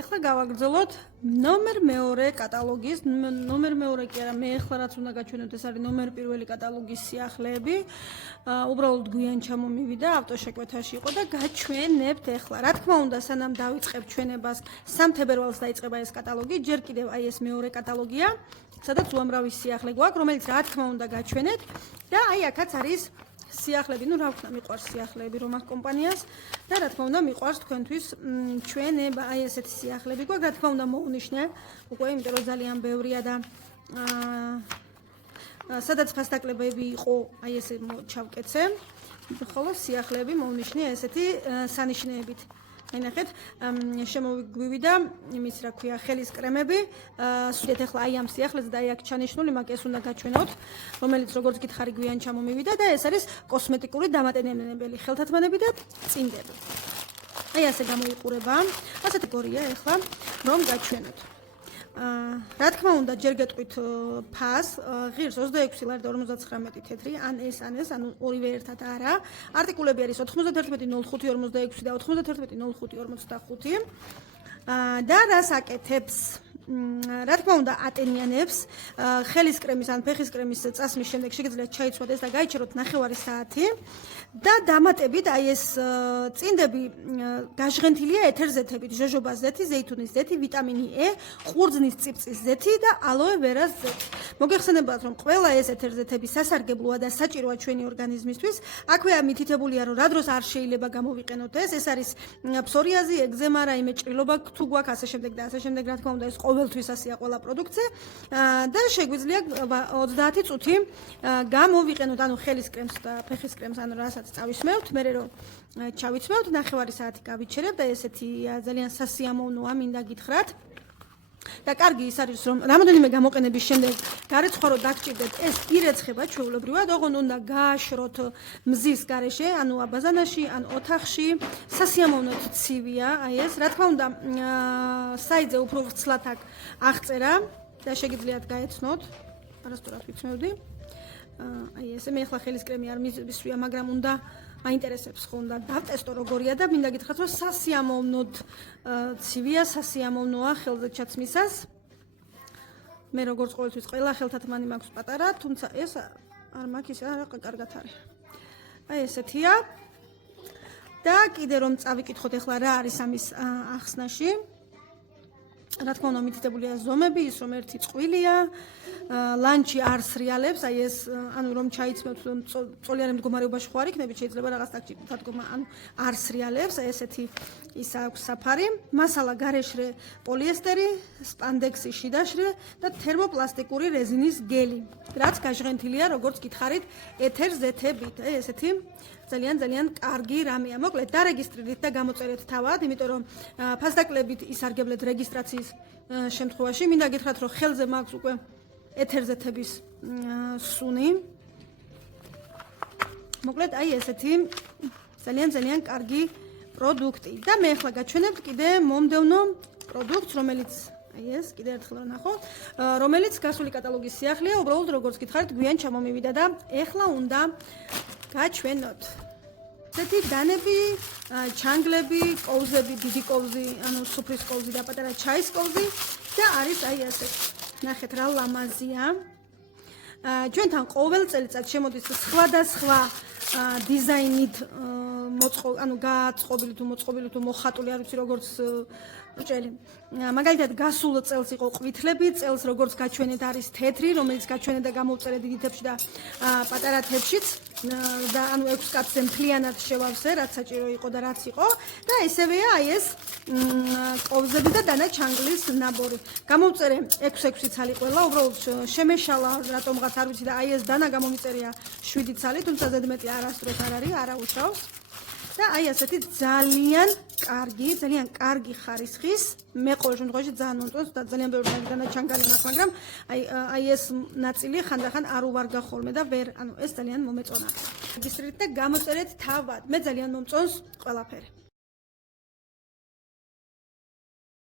ეხლა გავაგრძელოთ ნომერ მეორე კატალოგის, ნომერ მეორე კი არა, მე ეხლა რაც უნდა გაჩვენოთ, ეს არის ნომერ პირველი კატალოგის სიახლეები. უბრალოდ გვიან ჩამომივიდა, ავტოშეკვეთაში იყო და გაჩვენებთ ეხლა. რა თქმა უნდა, სანამ დავიწყებ ჩვენებას, 3 თებერვალს დაიწყება ეს კატალოგი, ჯერ კიდევ აი ეს მეორე კატალოგია, სადაც უამრავი სიახლე გვაქვს, რომელიც რა თქმა უნდა გაჩვენეთ და აი აქაც არის სიახლეები, რა ვქნა, მიყვარს სიახლეები რომას კომპანიას და რა თქმა უნდა მიყვარს თქვენთვის ჩვენება, აი ესეთი სიახლეები გვაქვს, რა თქმა უნდა მოუნიშნე, უკვე იმიტომ რომ ძალიან ბევრია და სადაც ფასდაკლებები იყო, აი ესე ჩავკეცე, ხოლო სიახლეები მოუნიშნე ესეთი სანიშნეებით. აი ნახეთ, შემოგვივიდა იმის რა ქვია, ხელის კრემები. სულით ახლა აი ამ სიახლეზე და აი აქ ჩანიშნული, მაგ ეს უნდა გაჩვენოთ, რომელიც როგორც გითხარი გვიან ჩამომივიდა და ეს არის კოსმეტიკური დამატებები, ხელთათმანები და წინდები. აი ასე გამოიყურება. ასეთი კორია ახლა რომ გაჩვენოთ. რა თქმა უნდა, ჯერ გეტყვით ფას, ღირს 26 ლარი და 59 თეთრი, ან ეს, ანუ ორივე ერთად არა. არტიკულები არის 91.05.46 და 91.05.45. და რას აკეთებს? რა თქმა უნდა, ატენიანებს ხელის კრემის ან ფეხის კრემის წასმის შემდეგ შეგიძლიათ ჩაიცვათ და გაიჩეროთ 9 საათი და დამატებით აი ეს წინდები გაჟღენთილია ეთერზეთებით, ჟოჟობას ზეთი, ზეითუნის ზეთი, ვიტამინი E, ყურძნის წიფწის ზეთი და ალოე ვერას ზეთი. მოგეხსენებათ, რომ ყველა ეს ეთერზეთები სასარგებლოა და საჭიროა ჩვენი ორგანიზმისთვის. აქვეა მითითებულია, რომ რა დროს არ შეიძლება გამოვიყენოთ ეს. ეს არის ფსორიაზი, ეგზემა, რაიმე ჭრილობა თუ გვაქვს, ასე შემდეგ და ასე შემდეგ, რა თქმა უნდა, ეს ყოველთვის ასეა ყველა პროდუქტზე და შეგვიძლია 30 წუთი გამოვიყენოთ, ანუ ხელის კრემს და ფეხის კრემს, ანუ რასაც წავისმევთ, მე რომ ჩავიცმევთ, 9 საათი გავიჩერებ და ესეთი ძალიან სასიამოვნოა, მინდა გითხრათ. და კარგი ის არის, რომ რამოდენიმე გამოყენების შემდეგ გარეცხარო დაგჭირდეთ, ეს ირეცხება ჩვეულებრივად, ოღონდ უნდა გააშროთ მზის გარეშე, ანუ აბაზანაში, ან ოთახში, სასიამოვნოდ ცივია, აი ეს, რა თქმა უნდა, საიძე უფრო ვრცლად აქ აღწერა და შეგიძლიათ გაეცნოთ, არასდროს ვიცმევდი. აი ესე, მე ახლა ხელის კრემი არ მისვია, მაგრამ უნდა მაინტერესებს ხო უნდა დავტესტო როგორია და მინდა გითხრათ, რომ სასიამოვნოდ ცივია, სასიამოვნოა ხელზე ჩაცმისას. მე როგორც ყოველთვის ყველა ხელთათმანი მაქვს პატარა, თუმცა ეს არ მაქვს ისე არა, კარგად არის. აი ესეთია. და კიდე რომ წავიკითხოთ ახლა რა არის ამის ახსნაში. რა თქმა უნდა, მითითებულია ზომები, ის რომ ერთი წყვილია, ლანჩი არ სრიალებს, აი ეს, ანუ რომ ჩაიცმევთ, წოლიანი მდგომარეობაში ხო არ იქნებით, შეიძლება რაღაც დადგომა, ანუ არ სრიალებს, აი ესეთი ის აქვს საფარი, მასალა გარეშრე პოლიესტერი, სპანდექსი შიდაშრე და თერმოპლასტიკური რეზინის გელი, რაც გაჟღენთილია, როგორც გითხარით, ეთერზეთებით, აი ესეთი ძალიან კარგი რამეა. მოკლედ, დარეგისტრირდით და გამოწერეთ თავად, იმიტომ რომ ფასდაკლებით ისარგებლეთ რეგისტრაციის შემთხვევაში. მინდა გითხრათ, რომ ხელზე მაქვს უკვე ეთერზეთების სუნი. მოკლედ, აი ესეთი ძალიან კარგი პროდუქტი. და მე ახლა გაჩვენებთ კიდე მომდევნო პროდუქტს, რომელიც აი ეს კიდე ერთხელ ნახოთ, რომელიც გასული კატალოგის სიახლეა, უბრალოდ როგორც გითხარით, გვიან ჩამომივიდა და ახლა უნდა გაჩვენოთ. ესეთი დანები, ჩანგლები, კოვზები, დიდი კოვზი, ანუ სუფრის კოვზი და პატარა ჩაის კოვზი და არის აი ასეთი. ნახეთ რა ლამაზია. ჩვენთან ყოველ წელიწად შემოდის სხვადასხვა დიზაინით ანუ გაწყობილი თუ მოწყობილი თუ მოხატული, არ ვიცი როგორც ჭელი. მაგალითად, გასულ წელს იყო ყვითლები, წელს როგორც გაჩვენეთ არის თეთრი, რომელიც გაჩვენეთ და გამოვწერე დიდი თებში და პატარა თებშიც და ანუ 6 კაცზე მთლიანად შევავსე, რაც საჭირო იყო და რაც იყო და ესევეა აი ეს კოვზები და დანა ჩანგლის ნაბორი. გამოვწერე 6 ცალი ყველა, უბრალოდ შემეშალა რატომღაც არ ვიცი და აი ეს დანა გამომიწერია 7 ცალი, თუმცა ზედმეტი არასდროს არ არის, არა უშავს. და აი ასეთი ძალიან კარგი ხარისხის, მე ყოველ შემთხვევაში ძალიან მომწონს და ძალიან ბევრი დანაჩანგალი მაქვს, მაგრამ აი ეს ნაწილი ხანდახან არ უვარგა ხოლმე და ვერ, ანუ ეს ძალიან მომეწონა. რეგისტრირდით და გამოწერეთ თავად. მე ძალიან მომწონს ყველაფერი.